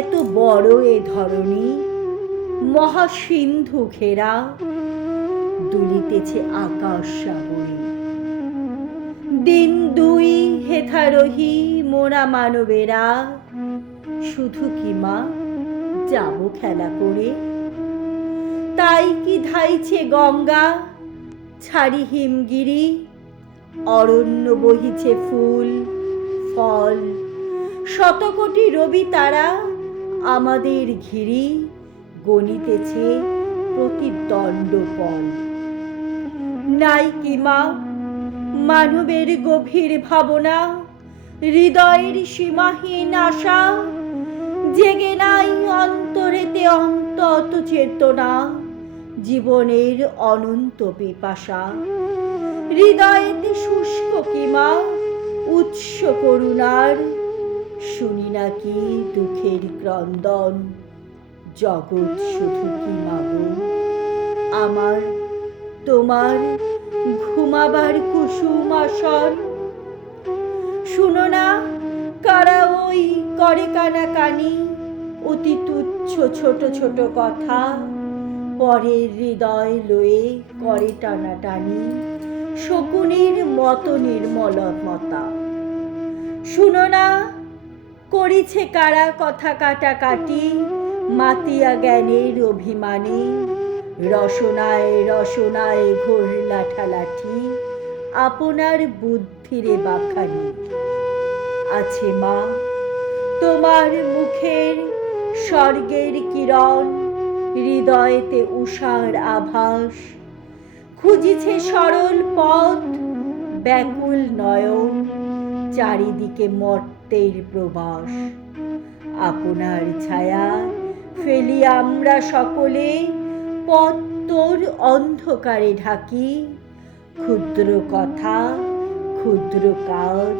এত বড় এ ধরনী মহাসিন্ধু ঘেরা দুলিতেছে আকাশ সাগরে। দিন দুই হেথারহি মোরা মানবেরা, শুধু কি মা যাব খেলা করে? তাই কি ধাইছে গঙ্গা, ছাড়ি হিমগিরি অরণ্য বহিছে ফুল, ফল। শতকোটি রবি তারা আমাদের ঘিরি গণিতেছে প্রতিদণ্ড পল নাই কি মা, মানবের গভীর ভাবনা, হৃদয়ের সীমাহীন আশা, জেগে নাই অন্তরেতে অন্তত চেতনা, জীবনের অনন্ত পিপাসা। হৃদয়েতে শুষ্ক কিমা, উৎস করুণার, শুনি নাকি দুঃখের ক্রন্দন, জগৎ শুধু কি মাগো আমার, তোমার ঘুমাবার কুসুম আসন, শুনো না কারা ওই করে কানা কানি অতি তুচ্ছ ছোট ছোট কথা, পরের হৃদয় লয়ে করে টানাটানি। শকুনির মত নির্মলমতা। শুনো না, করিছে কারা কথা কাটাকাটি, মাতিয়া জ্ঞানের অভিমানে। রসনায় রসনায় ঘোর লাঠালাঠি, আপনার বুদ্ধিরে বাখানি আছে মা, তোমার মুখের স্বর্গের কিরণ, হৃদয়েতে উষার আভাস খুঁজিছে সরল পথ, ব্যাকুল নয়ন, চারিদিকে মর্তের প্রবাস। আপনার ছায়া ফেলি আমরা সকলে পথ তোর অন্ধকারে ঢাকি। ক্ষুদ্র কথা, ক্ষুদ্র কাজ,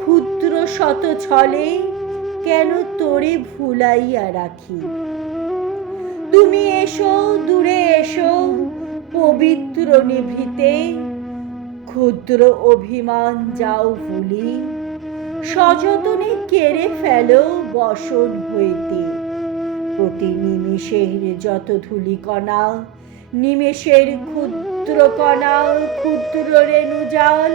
ক্ষুদ্র শত ছলে কেন তোরে ভুলাইয়া রাখি? তুমি এসো, দূরে এসো পবিত্র নিভৃতে ক্ষুদ্র অভিমান যাও ভুলি সযতনে কেড়ে ফেলো বসন হইতে। প্রতি নিমেষের যত ধূলিকণা নিমেষের ক্ষুদ্র কণা, ক্ষুদ্র রেণুজাল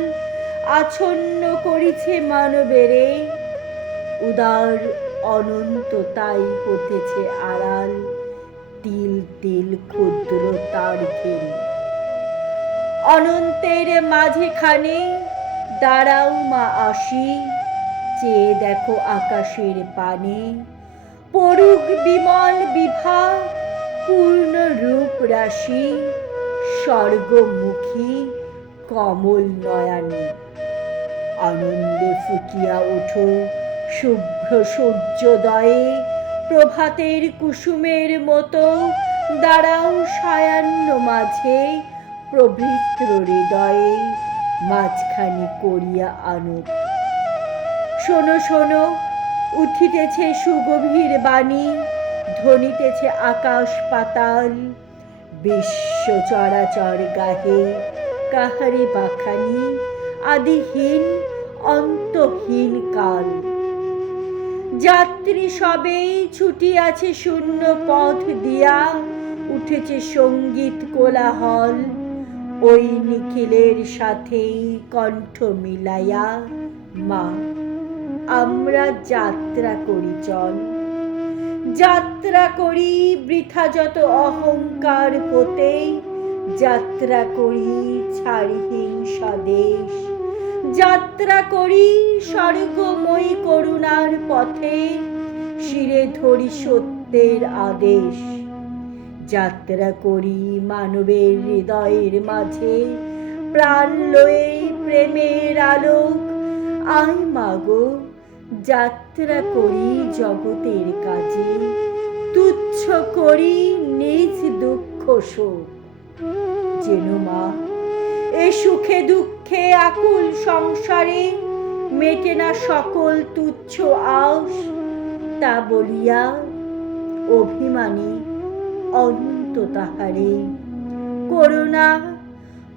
আচ্ছন্ন করিছে মানবেরে, উদার অনন্ত তাই হতেছে আড়াল, তিল তিল ক্ষুদ্র তার অনন্তের মাঝেখানে। দাঁড়াও মা আসি, চেয়ে দেখো আকাশের পানে। পড়ুক বিমল বিভা, পূর্ণ রূপ রাশি। স্বর্গমুখী কমল নয়ানী। আনন্দে ফুটিয়া ওঠো শুভ্র সূর্যোদয়ে। প্রভাতের কুসুমের মতো দাঁড়াও সায়ান্ন মাঝে। প্রবৃত্ত হৃদয়ে মাঝখানি করিয়া আনুক শোনো শোনো, উঠিতেছে সুগভীর বাণী, ধ্বনিতেছে আকাশ পাতাল। বিশ্ব চরাচর গাহে কাহারে বাখানি, আদিহীন, অন্তহীন কাল। যাত্রী সবেই ছুটিয়াছে শূন্য পথ দিয়া, উঠেছে সংগীত কোলাহল। ওই নিখিলের সাথেই কণ্ঠ মিলাইয়া, মা, আমরা যাত্রা করি, চল। যাত্রা করি বৃথা যত অহংকার হতে যাত্রা করি ছাড়ি হিংসা দেশ যাত্রা করি স্বর্গময়ী করুণার পথে, শিরে ধরি সত্যের আদেশ। যাত্রা করি মানবের হৃদয়ের মাঝে। প্রাণ লয়ে প্রেমের আলোক। আই মাগো যাত্রা করি জগতের কাজে। তুচ্ছ করি নিজ দুঃখ শোক। যেন মা, এ সুখে দুঃখে আকুল সংসারে মেটে না সকল তুচ্ছ আস তা বলিয়া অভিমানী অনন্ত তাহারে। করুণা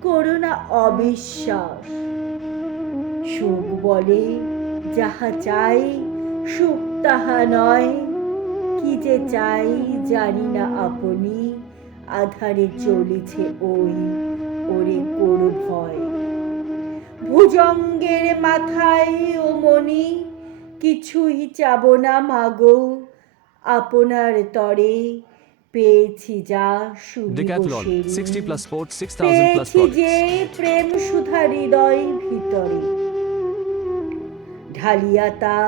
করুণা অবিশ্বাস। সুখ বলে যাহা চাই সুখ তাহা নয়। কি যে চাই জানি না আপনি, আধারে চলেছে ওই ওরে কোর ভয়। ভুজঙ্গের মাথায় ও মনি, কিছুই চাব না মাগো। আপনার তরে পেয়েছি যা সুদীপ 60 plus sports, 6000 plus পেয়েছি যে প্রেম সুধা হৃদয় ভিতরে। ঢালিয়া তা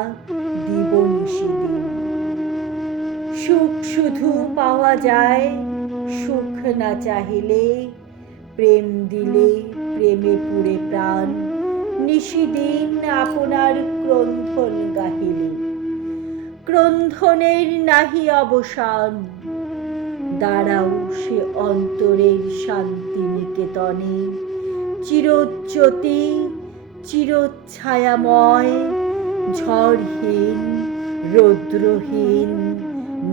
দিব নিশিদিন সুখ শুধু পাওয়া যায় সুখ না চাহিলে প্রেম দিলে প্রেমে পুরে প্রাণ। নিশিদিন আপনার ক্রন্ধন গাহিলে। ক্রন্ধনের নাহি অবসান দাঁড়াও সে অন্তরের শান্তি নিকেতনে চিরজ্যোতি চিরচ্ছায়াময়, ঝড়হীন, রৌদ্রহীন,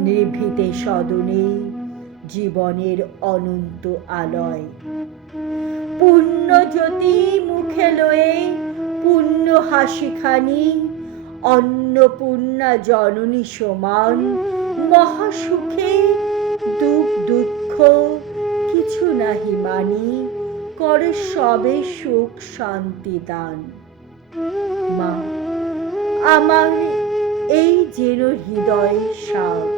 নিভৃতে সদনে জীবনের অনন্ত আলয়। পূর্ণ জ্যোতি মুখে লয়ে পূর্ণ হাসিখানি, অন্নপূর্ণা জননী সমান মহাসুখে দুঃখ দুঃখ, কিছু নাহি মানি, করে সবে সুখ শান্তি দান। মা, আমার এই যেন হৃদয় সাদ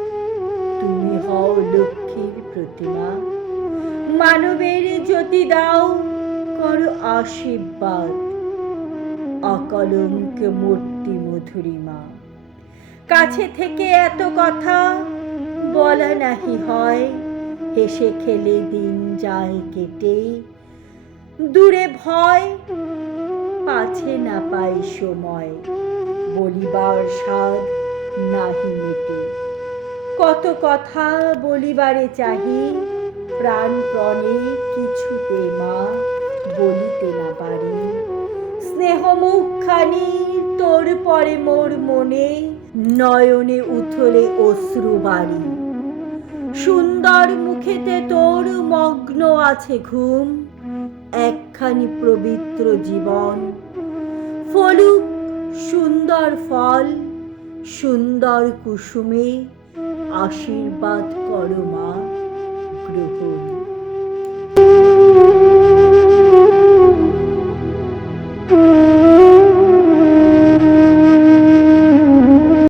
তুমি হও লক্ষ্মীর প্রতিমা। মানবের জ্যোতি দাও, করো আশীর্বাদ। অকলঙ্ক মূর্তি মধুরিমা। কাছে থেকে এত কথা বলা নাহি হয়, হেসে খেলে দিন যায় কেটে দূরে ভয়, পাছে না পাই সময়, বলিবার স্বাদ নাহি মেটে। কত কথা বলিবারে চাহি প্রাণ প্রাণপণে কিছুতে মা বলিতে না পারি। স্নেহ মুখখানি তোর পরে মোর মনে, নয়নে উথলে অশ্রু বাড়ি। সুন্দর মুখেতে তোর মগ্ন আছে ঘুম, একখানি পবিত্র জীবন। ফলুক সুন্দর ফল, সুন্দর কুসুমে আশীর্বাদ করো মা গ্রহণ